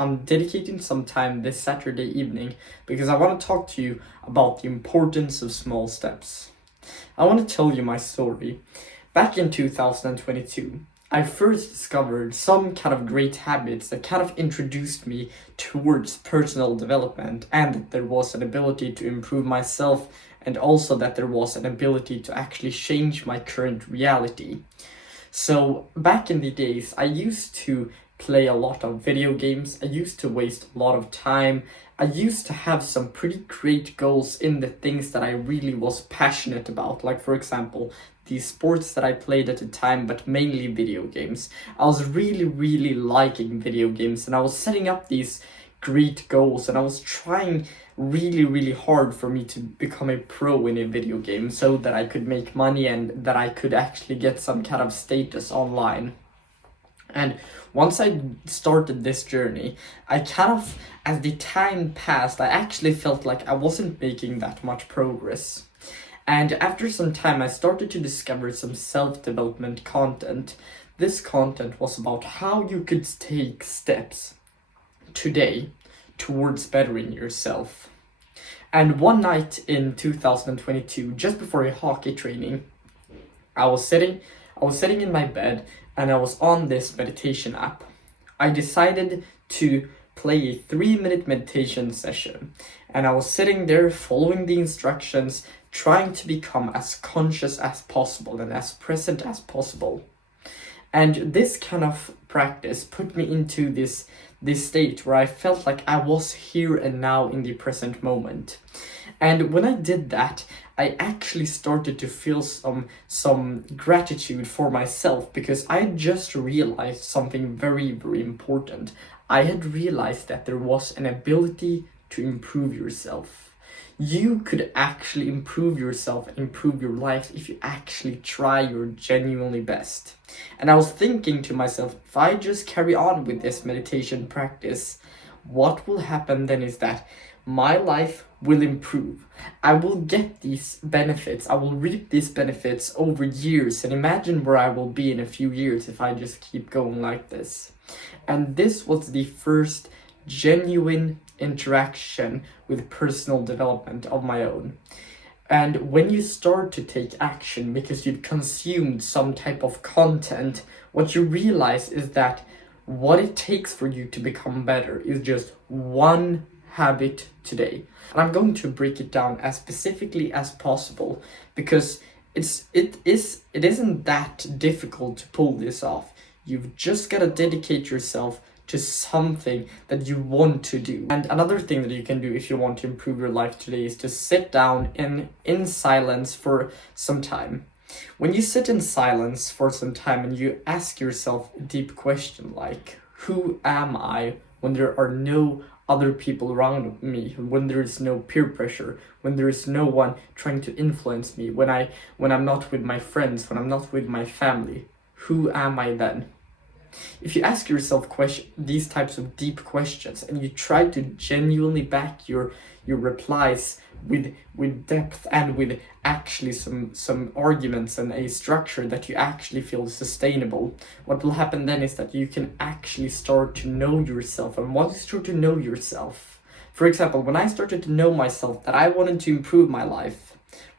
I'm dedicating some time this Saturday evening because I want to talk to you about the importance of small steps. I want to tell you my story. Back in 2022, I first discovered some kind of great habits that kind of introduced me towards personal development, and that there was an ability to improve myself, and also that there was an ability to actually change my current reality. So back in the days, I used to play a lot of video games. I used to waste a lot of time. I used to have some pretty great goals in the things that I really was passionate about. Like, for example, the sports that I played at the time, but mainly video games. I was really liking video games, and I was setting up these great goals, and I was trying really hard for me to become a pro in a video game so that I could make money and that I could actually get some kind of status online. And once I started this journey, I kind of, as the time passed, I actually felt like I wasn't making that much progress. And after some time, I started to discover some self-development content. This content was about how you could take steps today towards bettering yourself. And one night in 2022, just before a hockey training, I was sitting in my bed, and I was on this meditation app. I decided to play a 3-minute meditation session, and I was sitting there following the instructions, trying to become as conscious as possible and as present as possible. And this kind of practice put me into this state where I felt like I was here and now in the present moment. And when I did that, I actually started to feel some gratitude for myself, because I just realized something very important. I had realized that there was an ability to improve yourself. You could actually improve yourself and improve your life if you actually try your genuinely best. And I was thinking to myself, if I just carry on with this meditation practice, what will happen then is that my life will improve. I will get these benefits. I will reap these benefits over years, and imagine where I will be in a few years if I just keep going like this. And this was the first genuine interaction with personal development of my own. And when you start to take action because you've consumed some type of content, what you realize is that what it takes for you to become better is just one habit today. And I'm going to break it down as specifically as possible, because it isn't that difficult to pull this off. You've just got to dedicate yourself to something that you want to do. And another thing that you can do if you want to improve your life today is to sit down in silence for some time. When you sit in silence for some time and you ask yourself a deep question like, who am I when there are no other people around me, when there is no peer pressure, when there is no one trying to influence me, when I'm not with my friends, when I'm not with my family, who am I then? If you ask yourself these types of deep questions, and you try to genuinely back your replies with depth and with actually some arguments and a structure that you actually feel sustainable, what will happen then is that you can actually start to know yourself. And once you start to know yourself, for example, when I started to know myself that I wanted to improve my life,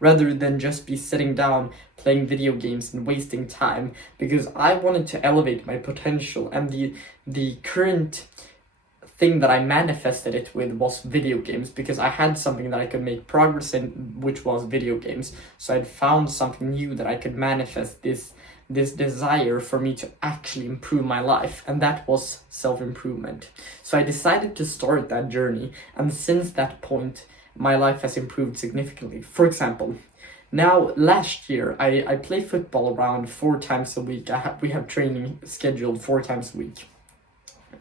rather than just be sitting down playing video games and wasting time, because I wanted to elevate my potential, and the current thing that I manifested it with was video games, because I had something that I could make progress in, which was video games. So I'd found something new that I could manifest this desire for me to actually improve my life, and that was self-improvement. So I decided to start that journey, and since that point my life has improved significantly. For example, now last year I play football around 4 times a week. We have training scheduled 4 times a week,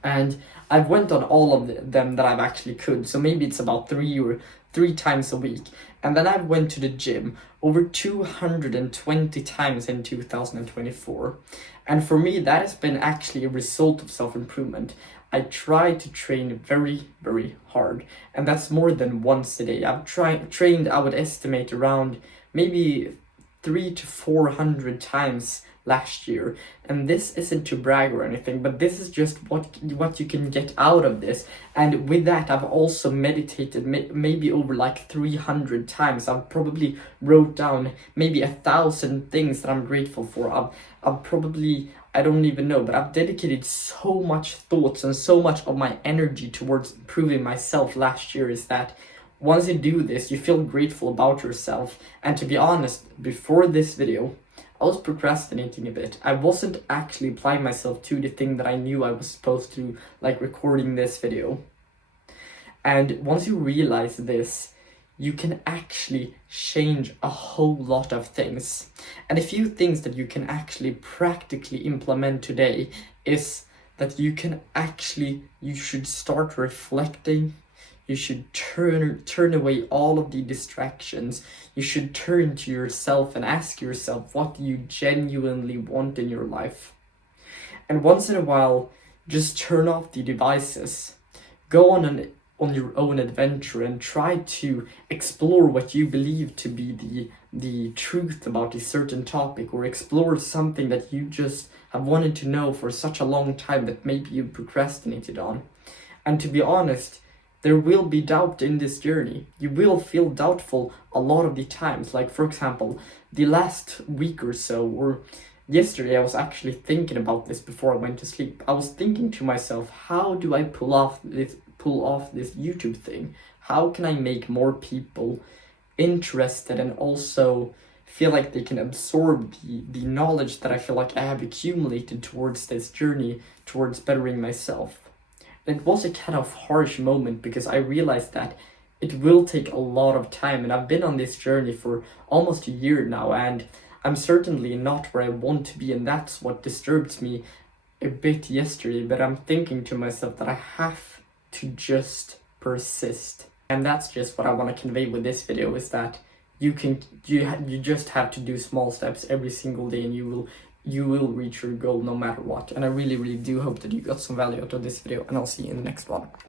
and I've went on all of them that I've actually could. So maybe it's about 3 times a week. And then I went to the gym over 220 times in 2024. And for me, that has been actually a result of self-improvement. I try to train very hard, and that's more than once a day. I've trained, I would estimate, around maybe 300 to 400 times last year. And this isn't to brag or anything, but this is just what you can get out of this. And with that, I've also meditated maybe over like 300 times. I've probably wrote down maybe 1,000 things that I'm grateful for. I've probably, I don't even know, but I've dedicated so much thoughts and so much of my energy towards improving myself last year. Is that once you do this, you feel grateful about yourself. And to be honest, before this video, I was procrastinating a bit. I wasn't actually applying myself to the thing that I knew I was supposed to, like recording this video. And once you realize this, you can actually change a whole lot of things. And a few things that you can actually practically implement today is that you should start reflecting. You should turn away all of the distractions. You should turn to yourself and ask yourself what you genuinely want in your life. And once in a while, just turn off the devices. Go on your own adventure and try to explore what you believe to be the truth about a certain topic, or explore something that you just have wanted to know for such a long time that maybe you procrastinated on. And to be honest, there will be doubt in this journey. You will feel doubtful a lot of the times. Like, for example, the last week or so, or yesterday, I was actually thinking about this before I went to sleep. I was thinking to myself, how do I pull off this YouTube thing? How can I make more people interested and also feel like they can absorb the knowledge that I feel like I have accumulated towards this journey, towards bettering myself? It was a kind of harsh moment because I realized that it will take a lot of time, and I've been on this journey for almost a year now, and I'm certainly not where I want to be, and that's what disturbed me a bit yesterday. But I'm thinking to myself that I have to just persist, and that's just what I want to convey with this video, is that you just have to do small steps every single day, and you will reach your goal no matter what. And I really do hope that you got some value out of this video, and I'll see you in the next one.